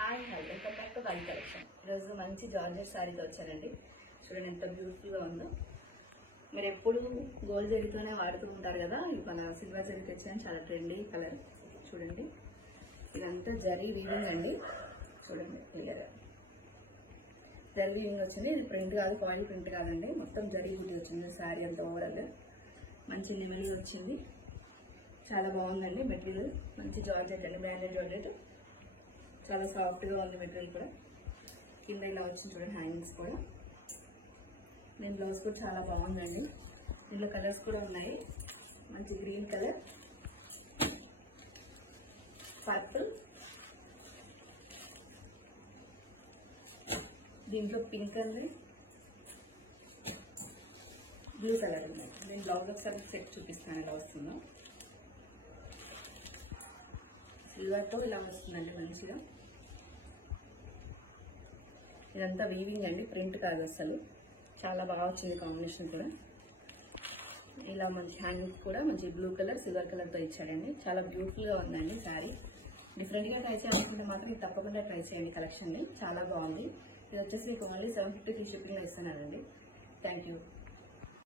Hi welcome back to గాలి collection. ఈరోజు మంచి జార్జెట్ శారీతో వచ్చానండి. చూడండి ఎంత బ్యూటిఫుల్గా ఉందో. మీరు ఎప్పుడు గోల్డ్ జరీతోనే వాడుతూ ఉంటారు కదా, మన సిల్వర్ జరీ తెచ్చాను. చాలా ట్రెండీ కలర్. చూడండి ఇదంతా జరీ వీవింగ్ అండి. చూడండి క్లియర్ జరీ వీవింగ్ వచ్చింది. ఇది ప్రింట్ కాదు, కాయిల్ ప్రింట్ కాదండి, మొత్తం జరీ బుట్టి వచ్చింది. శారీ అంతా ఓవరాల్ మంచి నెమలి వచ్చింది. చాలా బాగుందండి. మెటీరియల్ మంచి జార్జెట్ అండి, బ్రాండెడ్ జార్జెట్. చాలా సాఫ్ట్గా ఉంది మెటీరియల్ కూడా. కింద ఇలా వచ్చింది చూడండి, హ్యాంగింగ్స్ కూడా. నేను బ్లౌజ్ కూడా చాలా బాగుందండి. దీనిలో కలర్స్ కూడా ఉన్నాయి. మంచి గ్రీన్ కలర్, పర్పుల్, దీంట్లో పింక్ అండి, బ్లూ కలర్ ఉన్నాయి. నేను బ్లౌజ్ ఒకసారి సెట్ చూపిస్తాను ఎలా వస్తుందో. సిల్వర్తో ఇలా వస్తుందండి మంచిగా. ఇదంతా వీవింగ్ అండి, ప్రింట్ కాదు అసలు. చాలా బాగా వచ్చింది కాంబినేషన్ కూడా. ఇలా మంచి హ్యాంగింగ్ కూడా మంచి బ్లూ కలర్ సిల్వర్ కలర్తో ఇచ్చాడండి. చాలా బ్యూటిఫుల్గా ఉందండి శారీ. డిఫరెంట్గా ట్రై చేయాలనుకుంటే మాత్రం ఇది తప్పకుండా ట్రై చేయండి కలెక్షన్ని. చాలా బాగుంది. ఇది వచ్చేసి ఓన్లీ 750 ఫ్రీ షిప్పింగ్లో ఇస్తున్నానండి. Thank you.